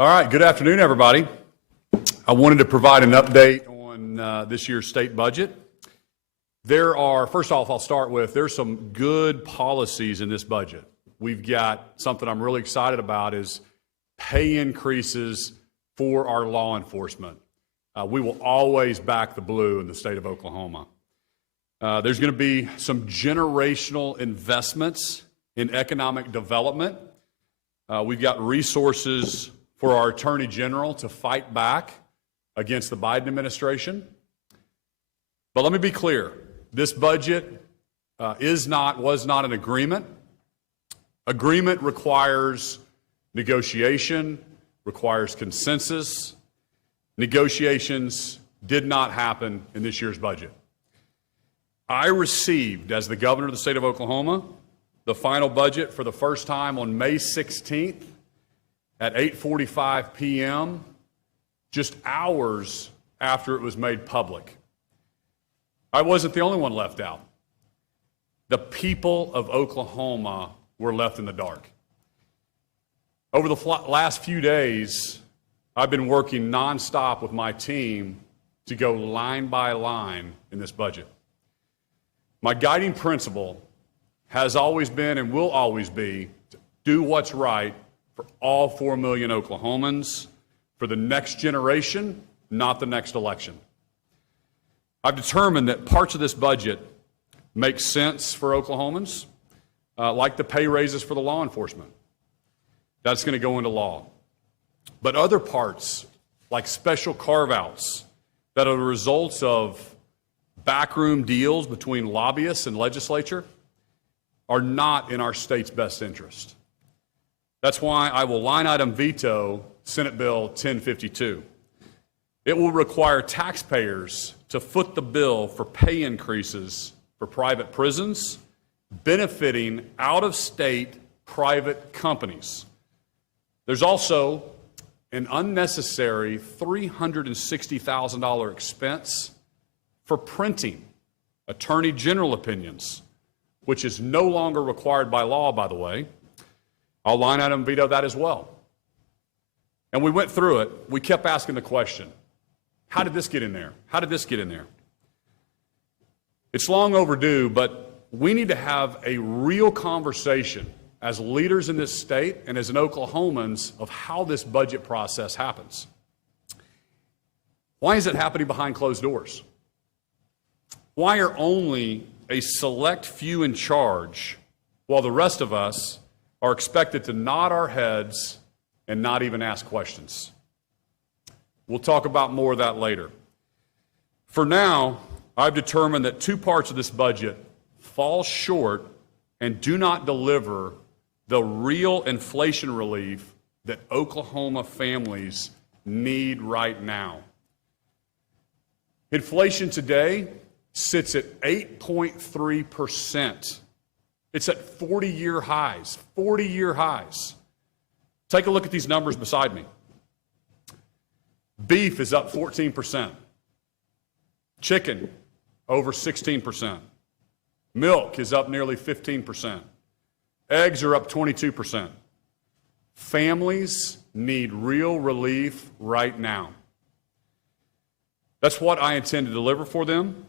All right, good afternoon, everybody. I wanted to provide an update on this year's state budget. First off, I'll start with, there's some good policies in this budget. We've got something I'm really excited about is pay increases for our law enforcement. We will always back the blue in the state of Oklahoma. There's going to be some generational investments in economic development. We've got resources for our Attorney General to fight back against the Biden administration. But let me be clear, this budget was not an agreement. Agreement requires negotiation, requires consensus. Negotiations did not happen in this year's budget. I received, as the governor of the state of Oklahoma, the final budget for the first time on May 16th at 8:45 p.m., just hours after it was made public. I wasn't the only one left out. The people of Oklahoma were left in the dark. Over the last few days, I've been working nonstop with my team to go line by line in this budget. My guiding principle has always been and will always be to do what's right for all 4 million Oklahomans, for the next generation, not the next election. I've determined that parts of this budget make sense for Oklahomans, like the pay raises for the law enforcement. That's going to go into law. But other parts, like special carve-outs that are the results of backroom deals between lobbyists and legislature, are not in our state's best interest. That's why I will line item veto Senate Bill 1052. It will require taxpayers to foot the bill for pay increases for private prisons, benefiting out-of-state private companies. There's also an unnecessary $360,000 expense for printing Attorney General opinions, which is no longer required by law, by the way. I'll line item veto that as well. And we went through it. We kept asking the question, how did this get in there? How did this get in there? It's long overdue, but we need to have a real conversation as leaders in this state and as an Oklahomans of how this budget process happens. Why is it happening behind closed doors? Why are only a select few in charge while the rest of us are expected to nod our heads and not even ask questions? We'll talk about more of that later. For now, I've determined that two parts of this budget fall short and do not deliver the real inflation relief that Oklahoma families need right now. Inflation today sits at 8.3%. It's at 40-year highs, 40-year highs. Take a look at these numbers beside me. Beef is up 14%. Chicken, over 16%. Milk is up nearly 15%. Eggs are up 22%. Families need real relief right now. That's what I intend to deliver for them.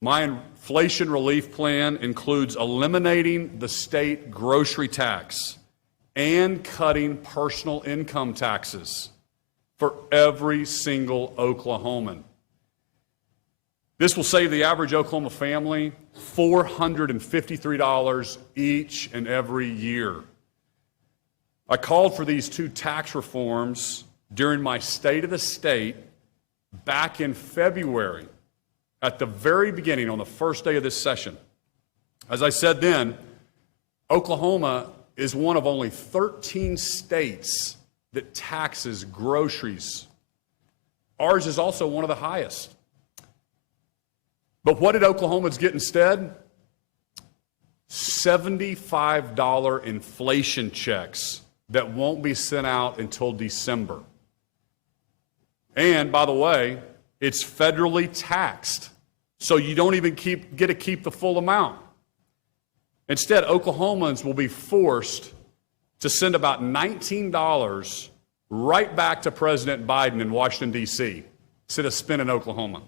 My inflation relief plan includes eliminating the state grocery tax and cutting personal income taxes for every single Oklahoman. This will save the average Oklahoma family $453 each and every year. I called for these two tax reforms during my State of the State back in February, at the very beginning, on the first day of this session. As I said then, Oklahoma is one of only 13 states that taxes groceries. Ours is also one of the highest. But what did Oklahomans get instead? $75 inflation checks that won't be sent out until December. And by the way, it's federally taxed, so you don't even get to keep the full amount. Instead, Oklahomans will be forced to send about $19 right back to President Biden in Washington, D.C., instead of spending Oklahoma.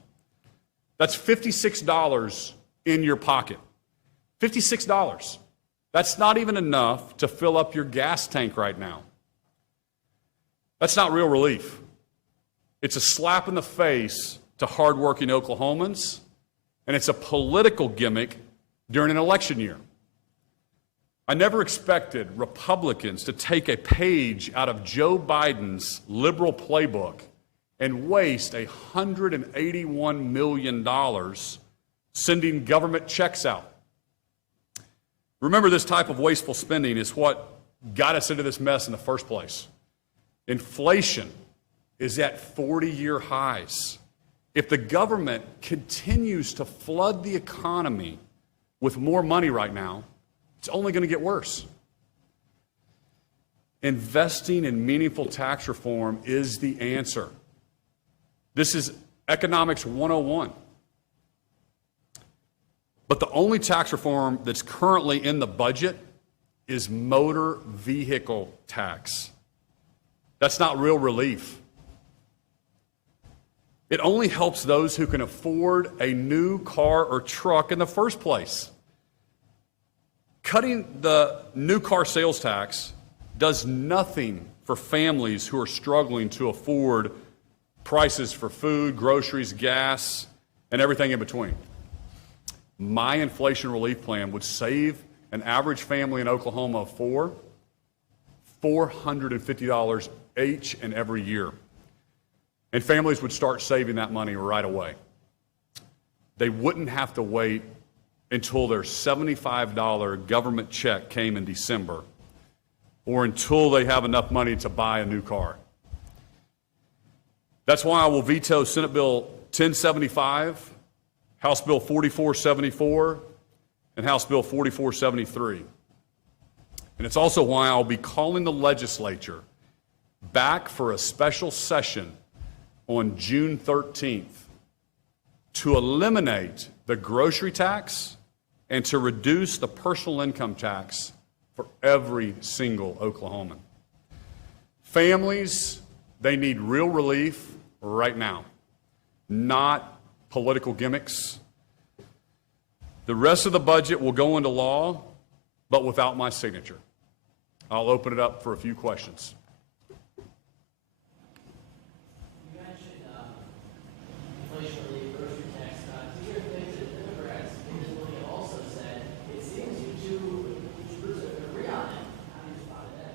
That's $56 in your pocket. $56. That's not even enough to fill up your gas tank right now. That's not real relief. It's a slap in the face to hardworking Oklahomans, and it's a political gimmick during an election year. I never expected Republicans to take a page out of Joe Biden's liberal playbook and waste $181 million sending government checks out. Remember, this type of wasteful spending is what got us into this mess in the first place. Inflation is at 40-year highs. If the government continues to flood the economy with more money right now, it's only going to get worse. Investing in meaningful tax reform is the answer. This is economics 101. But the only tax reform that's currently in the budget is motor vehicle tax. That's not real relief. It only helps those who can afford a new car or truck in the first place. Cutting the new car sales tax does nothing for families who are struggling to afford prices for food, groceries, gas, and everything in between. My inflation relief plan would save an average family in Oklahoma of $450 each and every year. And families would start saving that money right away. They wouldn't have to wait until their $75 government check came in December or until they have enough money to buy a new car. That's why I will veto Senate Bill 1075, House Bill 4474, and House Bill 4473. And it's also why I'll be calling the legislature back for a special session on June 13th to eliminate the grocery tax and to reduce the personal income tax for every single Oklahoman. Families, they need real relief right now, not political gimmicks. The rest of the budget will go into law, but without my signature. I'll open it up for a few questions. Inflation relief, grocery tax cut. These are things that Democrats in this building have also said. It seems you two groups agree on it. How do you respond to that?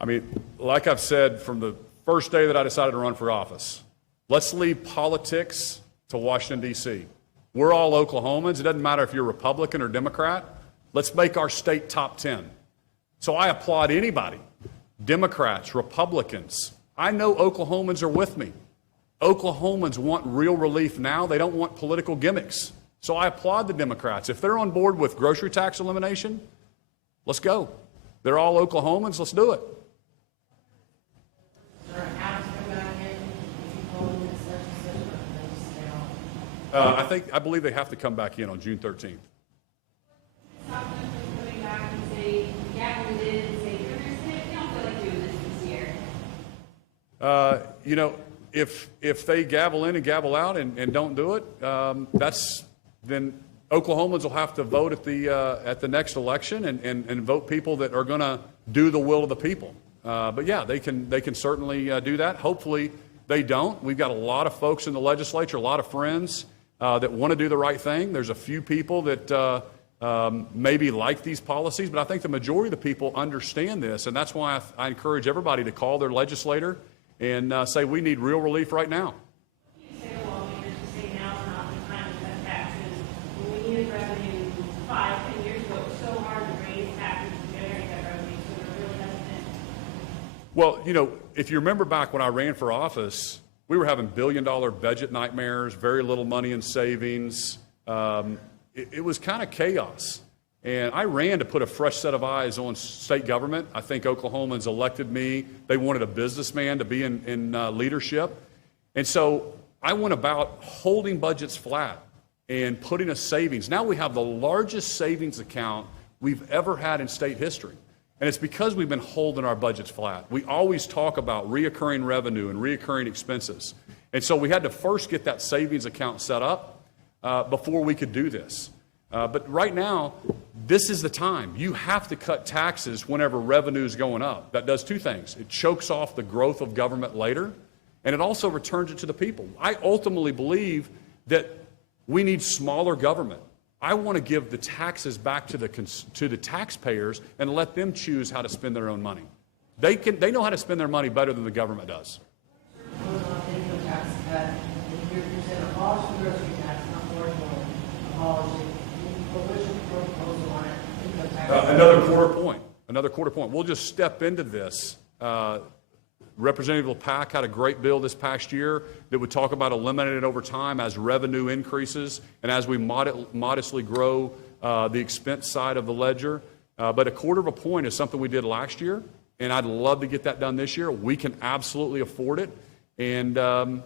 I mean, like I've said from the first day that I decided to run for office, let's leave politics to Washington, D.C. We're all Oklahomans. It doesn't matter if you're Republican or Democrat. Let's make our state top 10. So I applaud anybody, Democrats, Republicans. I know Oklahomans are with me. Oklahomans want real relief now. They don't want political gimmicks. So I applaud the Democrats. If they're on board with grocery tax elimination, let's go. They're all Oklahomans. Let's do it. I believe they have to come back in on June 13th. Stop them from coming back and say, yeah, we did, and say, you're going to don't feel like doing this year. You know, if they gavel in and gavel out and don't do it, then Oklahomans will have to vote at the next election and vote people that are going to do the will of the people. But yeah, they can certainly do that. Hopefully they don't. We've got a lot of folks in the legislature, a lot of friends that want to do the right thing. There's a few people that maybe like these policies, but I think the majority of the people understand this, and that's why I encourage everybody to call their legislator and say we need real relief right now. You say to lawmakers to say now is not the time to cut taxes. When we needed revenue 5-10 years ago, it was so hard to raise taxes to generate that revenue, so they're really hesitant. Well, you know, if you remember back when I ran for office, we were having billion-dollar budget nightmares, very little money in savings. It was kind of chaos. And I ran to put a fresh set of eyes on state government. I think Oklahomans elected me. They wanted a businessman to be in leadership. And so I went about holding budgets flat and putting a savings. Now we have the largest savings account we've ever had in state history. And it's because we've been holding our budgets flat. We always talk about reoccurring revenue and reoccurring expenses. And so we had to first get that savings account set up before we could do this. But right now, this is the time. You have to cut taxes whenever revenue is going up. That does two things. It chokes off the growth of government later, and it also returns it to the people. I ultimately believe that we need smaller government. I want to give the taxes back to the taxpayers and let them choose how to spend their own money. They know how to spend their money better than the government does. Income tax cut, you're saying abolish the grocery tax, not moratorium, abolish it. Proposal on it, income tax. Another quarter point. We'll just step into this. Representative LePac had a great bill this past year that would talk about eliminating it over time as revenue increases and as we modestly grow the expense side of the ledger. But a quarter of a point is something we did last year, and I'd love to get that done this year. We can absolutely afford it, and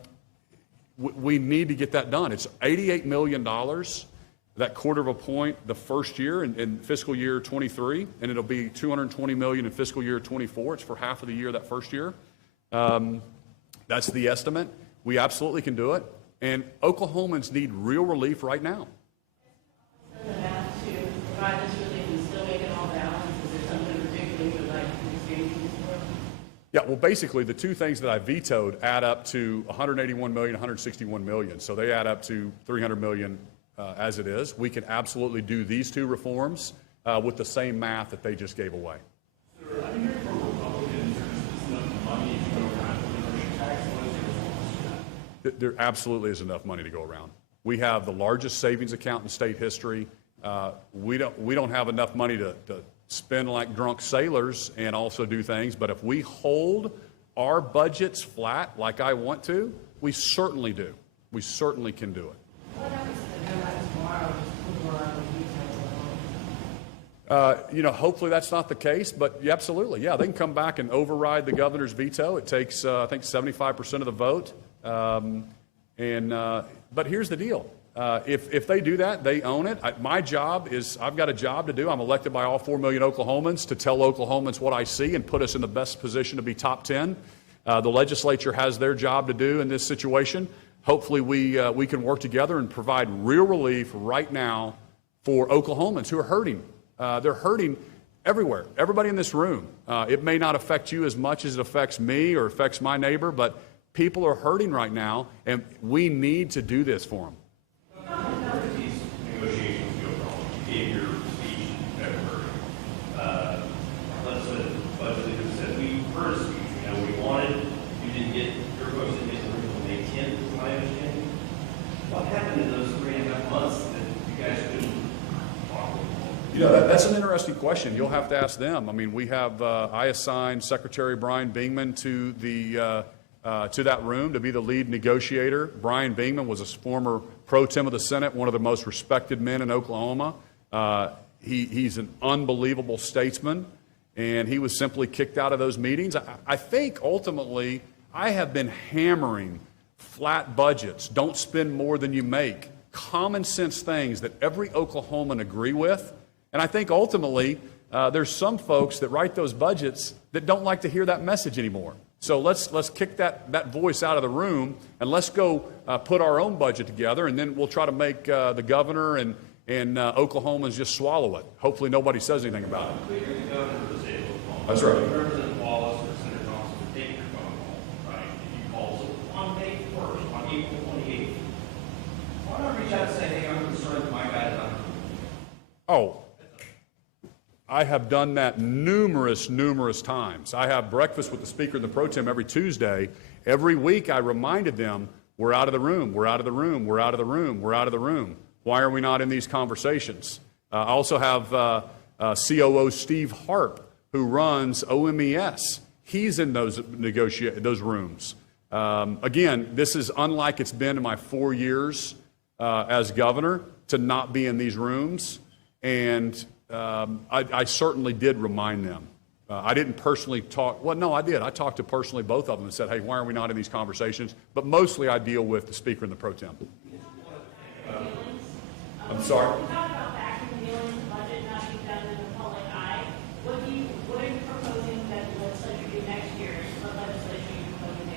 we need to get that done. It's $88 million, that quarter of a point the first year in fiscal year 23, and it'll be $220 million in fiscal year 24. It's for half of the year that first year. That's the estimate. We absolutely can do it. And Oklahomans need real relief right now. The math to provide this relief and still make it all balanced. Is there something particularly you'd like to exchange for? Yeah, well, basically, the two things that I vetoed add up to $181 million, $161 million. So they add up to $300 million as it is. We can absolutely do these two reforms with the same math that they just gave away. Sir, I'm hearing from Republicans there's enough money to go around for the grocery tax. What is your response to that? There absolutely is enough money to go around. We have the largest savings account in state history. We don't have enough money to spend like drunk sailors and also do things, but if we hold our budgets flat like I want to, we certainly do. We certainly can do it. What happens if they come back tomorrow, just move around the veto? Hopefully that's not the case, but yeah, absolutely. Yeah, they can come back and override the governor's veto. It takes, I think, 75% of the vote. But here's the deal. If they do that, they own it. My job is, I've got a job to do. I'm elected by all 4 million Oklahomans to tell Oklahomans what I see and put us in the best position to be top 10. The legislature has their job to do in this situation. Hopefully we can work together and provide real relief right now for Oklahomans who are hurting. They're hurting everywhere, everybody in this room. It may not affect you as much as it affects me or affects my neighbor, but people are hurting right now, and we need to do this for them. How did these negotiations go wrong? You gave your speech in February. Legislative budget leader said, we heard a speech. We wanted, you didn't get, your folks didn't get the room until May 10th, is my understanding. What happened in those 3.5 months that you guys couldn't talk with? That's an interesting question. You'll have to ask them. I mean, we have, I assigned Secretary Brian Bingman to that room to be the lead negotiator. Brian Bingman was a former pro tem of the Senate, one of the most respected men in Oklahoma. He's an unbelievable statesman, and he was simply kicked out of those meetings. I think ultimately I have been hammering flat budgets, don't spend more than you make, common sense things that every Oklahoman agree with. And I think ultimately there's some folks that write those budgets that don't like to hear that message anymore. So let's kick that voice out of the room, and let's go put our own budget together, and then we'll try to make the governor and Oklahomans just swallow it. Hopefully nobody says anything about it. But you're the governor of the state of Oklahoma. That's right. Representative Wallace or Senator Johnson would take your phone call, right? If you call on May 1st, on April 28th. Why not reach out and say, hey, I'm concerned that my guy is not. Oh, I have done that numerous times. I have breakfast with the Speaker and the Pro Tem every Tuesday. Every week I reminded them, we're out of the room, we're out of the room, we're out of the room, we're out of the room. Why are we not in these conversations? I also have COO Steve Harp, who runs OMES. He's in those rooms. Again, this is unlike it's been in my 4 years as governor to not be in these rooms. And I certainly did remind them. I didn't personally talk. Well, no, I did. I talked to personally both of them and said, hey, why are we not in these conversations? But mostly I deal with the Speaker and the Pro Tem. I'm sorry? We talked about back in the budget not being done in the public eye. What are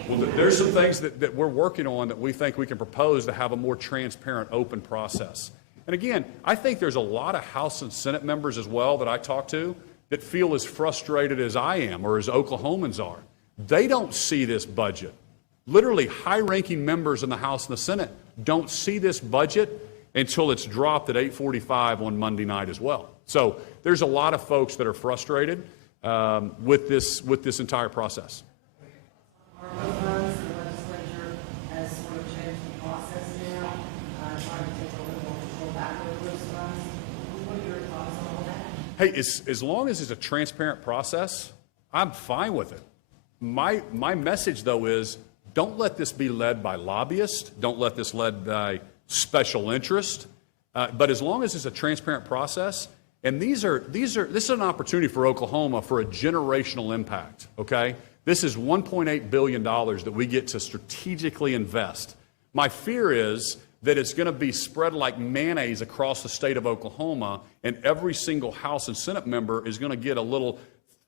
Well, there's some things that we're working on that we think we can propose to have a more transparent, open process. And again, I think there's a lot of House and Senate members as well that I talk to that feel as frustrated as I am or as Oklahomans are. They don't see this budget. Literally, high-ranking members in the House and the Senate don't see this budget until it's dropped at 8:45 on Monday night as well. So there's a lot of folks that are frustrated with this entire process. Are those funds, the legislature has sort of changed the process now, trying to take a little more control back over those funds? What are your thoughts on all that? Hey, as long as it's a transparent process, I'm fine with it. My message, though, is don't let this be led by lobbyists. Don't let this led by special interest. But as long as it's a transparent process, and this is an opportunity for Oklahoma for a generational impact, okay? This is $1.8 billion that we get to strategically invest. My fear is that it's going to be spread like mayonnaise across the state of Oklahoma, and every single House and Senate member is going to get a little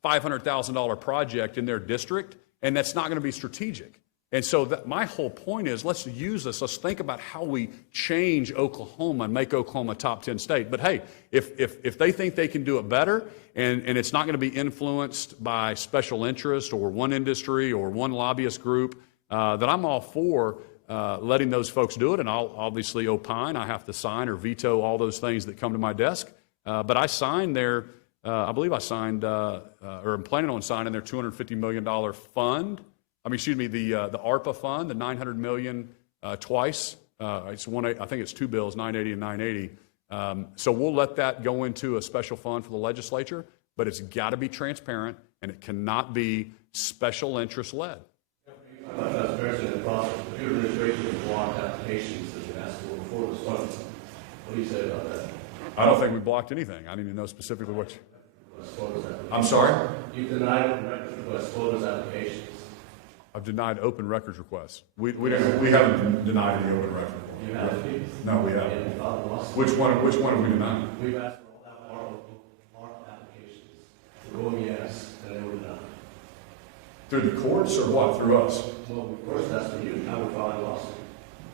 $500,000 project in their district, and that's not going to be strategic. And so my whole point is let's use this. Let's think about how we change Oklahoma and make Oklahoma a top 10 state. But hey, if they think they can do it better and it's not going to be influenced by special interest or one industry or one lobbyist group, then I'm all for letting those folks do it. And I'll obviously opine. I have to sign or veto all those things that come to my desk. But I signed their, I believe I signed, or I'm planning on signing their $250 million fund. I mean, excuse me, the ARPA fund, the $900 million twice. It's one. I think it's two bills, 980 and 980. So we'll let that go into a special fund for the legislature, but it's got to be transparent and it cannot be special interest led. I'm not transparency in the process, but your administration has blocked applications that you asked for those funds. What do you say about that? I don't think we blocked anything. I don't even know specifically what. Photos I'm sorry? You've denied open records requests, photos applications. I've denied open records requests. We haven't denied any open records. You have. No, we haven't. Which one have we denied? We've asked for all ARPA applications. We're going yes, and they were denied. Through the courts or what? Through us? Well, of course, that's for you. Now we're filing a lawsuit.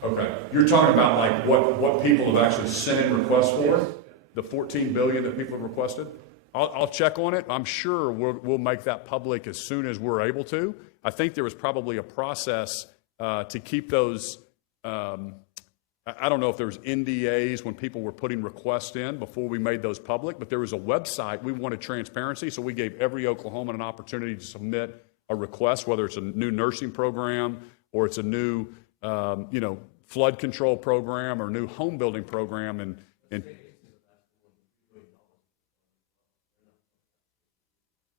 Okay. You're talking about like what people have actually sent in requests for? Yes. The $14 billion that people have requested? I'll check on it. I'm sure we'll make that public as soon as we're able to. I think there was probably a process to keep those, I don't know if there was NDAs when people were putting requests in before we made those public, but there was a website. We wanted transparency, so we gave every Oklahoman an opportunity to submit a request, whether it's a new nursing program or it's a new, flood control program or new home building program. And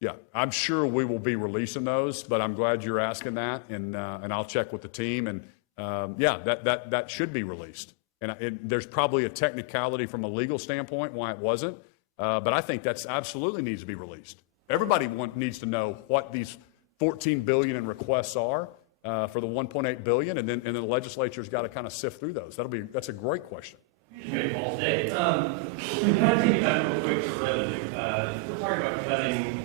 yeah, I'm sure we will be releasing those, but I'm glad you're asking that, and I'll check with the team, and that should be released. And there's probably a technicality from a legal standpoint why it wasn't, but I think that's absolutely needs to be released. Everybody needs to know what these $14 billion in requests are for the $1.8 billion, and then the legislature's got to kind of sift through those. That's a great question. You made Paul's day. Can I take you back real quick to revenue? We're talking about cutting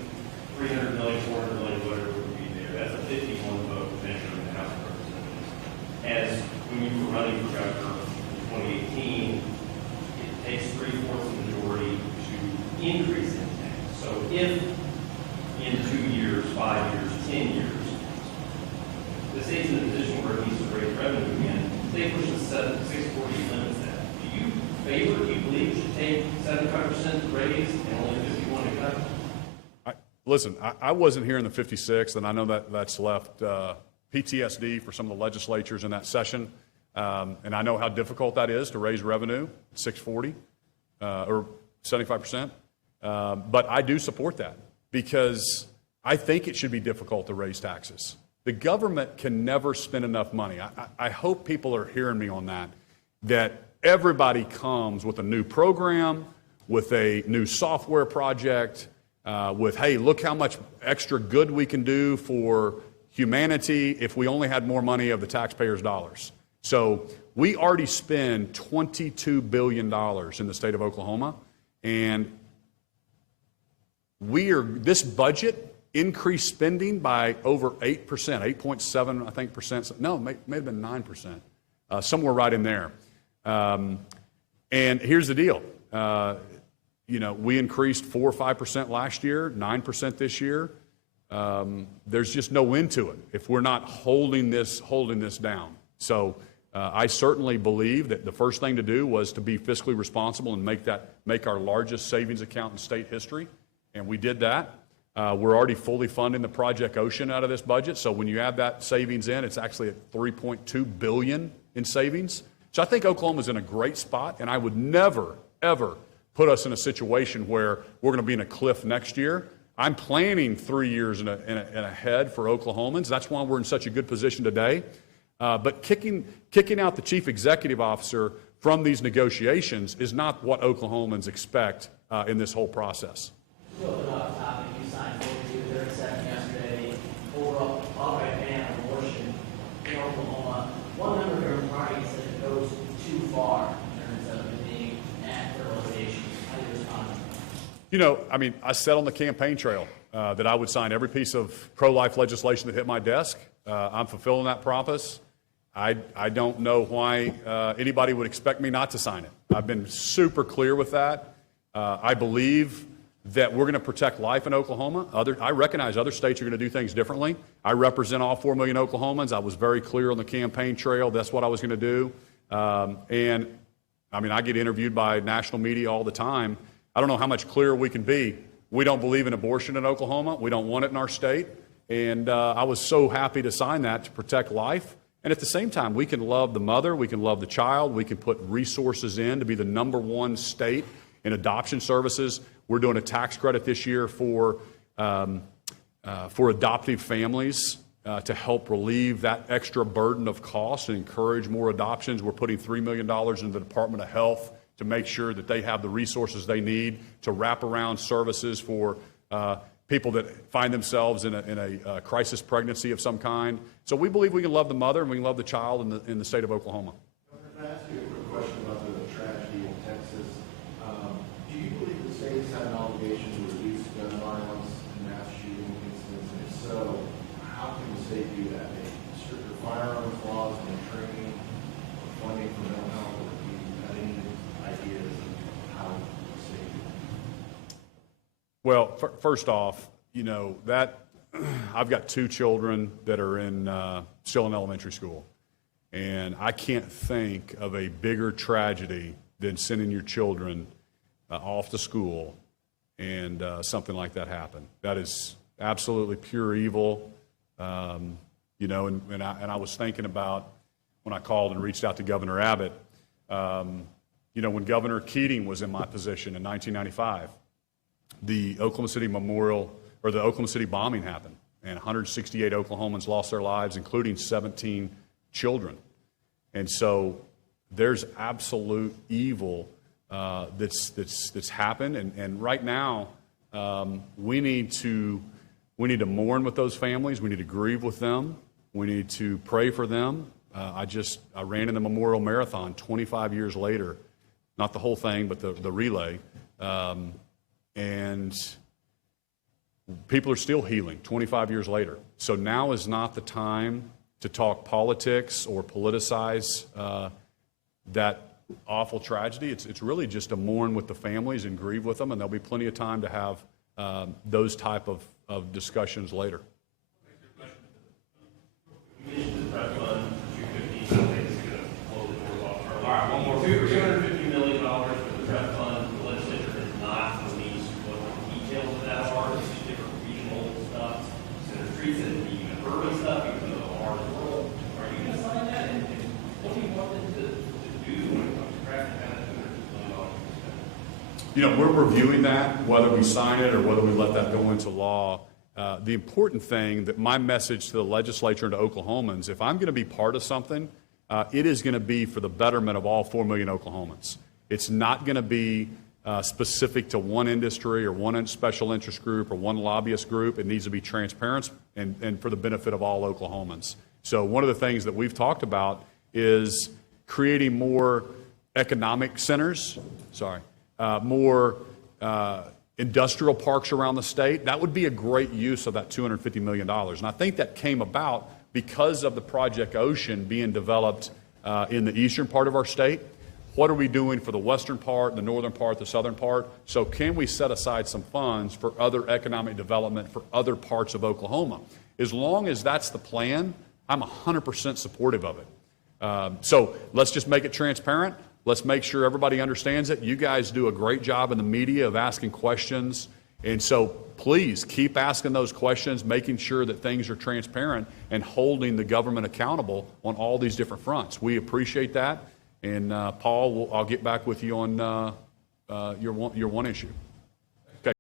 $300 million, $400 million, whatever it would be there. That's a 51 vote measure in the House of Representatives. As when you were running for governor in 2018, it takes 3/4 of the majority to increase in tax. So if in 2 years, 5 years, 10 years, the state's in a position where it needs to raise revenue again, they push the 640 limits that. Do you believe it should take 75% raise and only 51 to cut? Listen, I wasn't here in the 56th, and I know that's left PTSD for some of the legislatures in that session, and I know how difficult that is to raise revenue, 640 or 75%. But I do support that because I think it should be difficult to raise taxes. The government can never spend enough money. I hope people are hearing me on that everybody comes with a new program, with a new software project, with, hey, look how much extra good we can do for humanity if we only had more money of the taxpayers' dollars. So we already spend $22 billion in the state of Oklahoma, and this budget increased spending by over 8%, 8.7, I think, percent. No, may have been 9%, somewhere right in there. And here's the deal. We increased 4 or 5% last year, 9% this year. There's just no end to it if we're not holding this down. So I certainly believe that the first thing to do was to be fiscally responsible and make our largest savings account in state history, and we did that. We're already fully funding the Project Ocean out of this budget, so when you add that savings in, it's actually at $3.2 billion in savings. So I think Oklahoma's in a great spot, and I would never, ever put us in a situation where we're going to be in a cliff next year. I'm planning 3 years ahead for Oklahomans. That's why we're in such a good position today. But kicking out the chief executive officer from these negotiations is not what Oklahomans expect in this whole process. Off the topic, you signed 4237 yesterday, overall outright ban on abortion in Oklahoma. One member of your party said it goes too far in terms of it being an act for fertilization. How do you respond? I said on the campaign trail that I would sign every piece of pro-life legislation that hit my desk. I'm fulfilling that promise. I don't know why anybody would expect me not to sign it. I've been super clear with that. I believe that we're going to protect life in Oklahoma. I recognize other states are going to do things differently. I represent all 4 million Oklahomans. I was very clear on the campaign trail. That's what I was going to do. I get interviewed by national media all the time. I don't know how much clearer we can be. We don't believe in abortion in Oklahoma. We don't want it in our state. And I was so happy to sign that to protect life. And at the same time, we can love the mother, we can love the child, we can put resources in to be the #1 state in adoption services. We're doing a tax credit this year for adoptive families to help relieve that extra burden of cost and encourage more adoptions. We're putting $3 million into the Department of Health to make sure that they have the resources they need to wrap around services for people that find themselves in a crisis pregnancy of some kind. So we believe we can love the mother and we can love the child in the state of Oklahoma. Can I ask you a quick question about the tragedy in Texas? Do you believe the states have an obligation to reduce gun violence and mass shooting incidents? And if so, how can the state do that? Maybe stricter firearms laws and training, or funding for mental health, or do you have any ideas of how the state do that? Well, first off, I've got 2 children that are still in elementary school, and I can't think of a bigger tragedy than sending your children off to school and something like that happen. That is absolutely pure evil, and I was thinking about when I called and reached out to Governor Abbott, when Governor Keating was in my position in 1995. The Oklahoma City the Oklahoma City bombing happened, and 168 Oklahomans lost their lives, including 17 children. And so there's absolute evil that's happened, and right now we need to mourn with those families. We need to grieve with them. We need to pray for them. I ran in the Memorial Marathon 25 years later, not the whole thing, but the relay. And people are still healing 25 years later. So now is not the time to talk politics or politicize that awful tragedy. It's really just to mourn with the families and grieve with them, and there'll be plenty of time to have those type of discussions later. You mentioned the prep fund, 250, so I think it's going to blow the doors off. All right, one more. $250 million for the prep fund. The legislature has not released what the details of that are. It's just different regional stuff. Senator Street said it'd be even urban stuff, even though the hard world. Are you going to sign that? And what do you want them to do when it comes to crafting that $250 million? We're reviewing that, whether we sign it or whether we let that go into law. The important thing, that my message to the legislature and to Oklahomans, if I'm going to be part of something, it is going to be for the betterment of all 4 million Oklahomans. It's not going to be specific to one industry or one special interest group or one lobbyist group. It needs to be transparent and for the benefit of all Oklahomans. So one of the things that we've talked about is creating more economic centers, more industrial parks around the state. That would be a great use of that $250 million. And I think that came about because of the Project Ocean being developed in the eastern part of our state. What are we doing for the western part, the northern part, the southern part? So can we set aside some funds for other economic development for other parts of Oklahoma? As long as that's the plan, I'm 100% supportive of it. So let's just make it transparent. Let's make sure everybody understands it. You guys do a great job in the media of asking questions. And so please keep asking those questions, making sure that things are transparent and holding the government accountable on all these different fronts. We appreciate that. And Paul, I'll get back with you on your one issue.